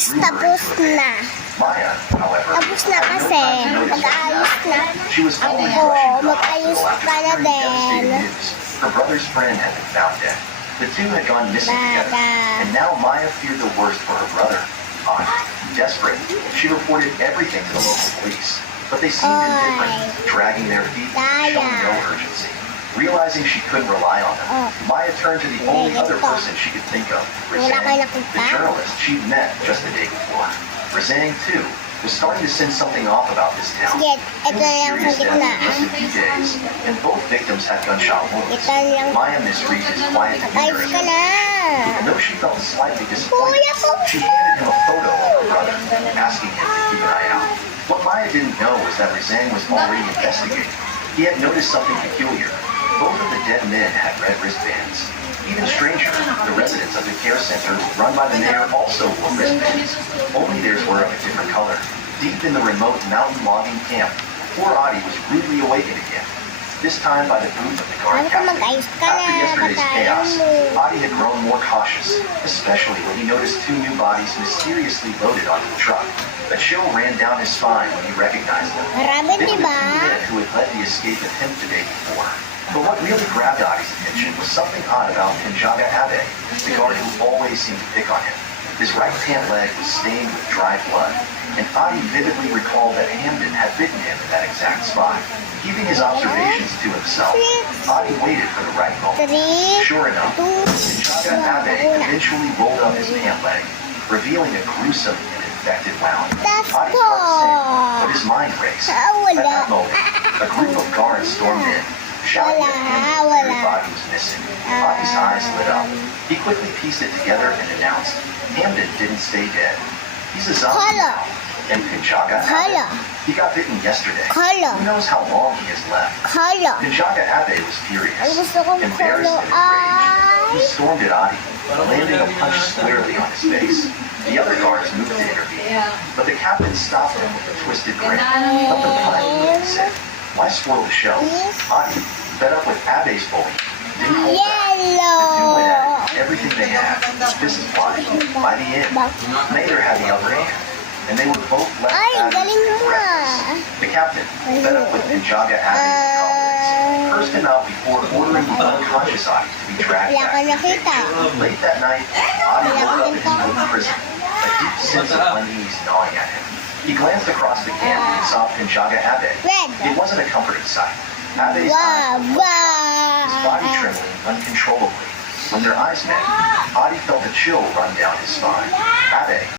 guys, tapos na. Maya, however, Tapos na had no kasi. time to notice Mag-aayos na. She was always Ako, rushing to the mag-ayos hospital ka na after hearing devastating din. news. Her brother's friend had been found dead. The two had gone missing together, Bata. and now Maya feared the worst for her brother. Desperate, she reported everything to the local police, but they seemed indifferent, dragging their feet and showing no urgency. Realizing she couldn't rely on them, Maya turned to the only other person she could think of, Wala Razang, kayo nakita? the journalist she'd met just the day before. Razang, too, was starting to sense something off about this town. Sige, Two ito na lang sa mysterious deaths in gitnaan. just a few days, and both victims had gunshot wounds. Ito lang. Maya misread his quiet demeanor Ayos as ka na. and though she felt slightly disappointed, Kuya po. she handed him a photo of her brother, asking him to keep an eye out. What Maya didn't know was that Razang was already investigating. He had noticed something peculiar. Both of the dead men had red wristbands. Even stranger, the residents of the care center run by the mayor also wore wristbands. Only theirs were of a different color. Deep in the remote mountain logging camp, poor Adi was rudely awakened again. This time by the boot of the guard Ano ka captain. mag-ayos ka After na, yesterday's batayan chaos, mo. Adi had grown more cautious, especially when he noticed two new bodies mysteriously loaded onto the truck. A chill ran down his spine when he recognized them. Marami, They were the diba? two men who had led the escape attempt the day before. But what really grabbed Adi's attention was something odd about Pinjaga Abe, the guard who always seemed to pick on him. His right pant leg was stained with dried blood, and Adi vividly recalled that Hamden had bitten him in that exact spot. Keeping his observations to himself, Adi waited for the right moment. 3, Sure enough, 2, Pinjaga Abe eventually rolled up his pant leg, revealing a gruesome and infected wound. That's Adi's heart sank, all. but his mind raced. Ah, At wala. that moment, a group of guards stormed in, shouting that Hamden's Wala. third body was missing. Adi's eyes lit up. He quickly pieced it together and announced, Hamden didn't stay dead. He's a zombie Kala. now. And Pinjaga Kala. Abe, he got bitten yesterday. Kala. Who knows how long he has left? Kala. Pinjaga Abe was furious. Ang gusto kong Embarrassed kolo and enraged, he ay... stormed at Adi, landing a punch squarely on his face. The other guards moved to intervene, but the captain stopped him with a twisted grin. Let them fight, he said. Why spoil the show? Adi, fed up with Abe's bullying, didn't hold back. The two went Yellow. at it, everything they had, fists flying. By the end, neither had the upper hand, and they were both left Ay, battered galing and mo breathless. ah. The captain, fed up with Pinjaga Abe's incompetence, cursed him out before ordering the unconscious Adi to be dragged Wala ka back. nakita. Late that night, Adi woke up in his own prison, a deep sense of unease gnawing at him. He glanced across the camp and saw Pinjaga Abe. Red. It wasn't a comforting sight. Abe's Wow, eyes were bloodshot, his body wow. trembling uncontrollably. When their eyes met, Adi felt a chill run down his spine. Abe,